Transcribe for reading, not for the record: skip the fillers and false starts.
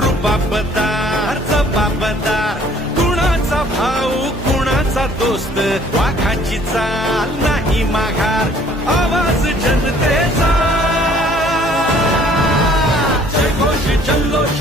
रुबाबदार जबाबदार, कुणाचा भाऊ कुणाचा दोस्त, वाघाची चाल नाही माघार, आवाज जनतेचा, जयघोष जल्लोष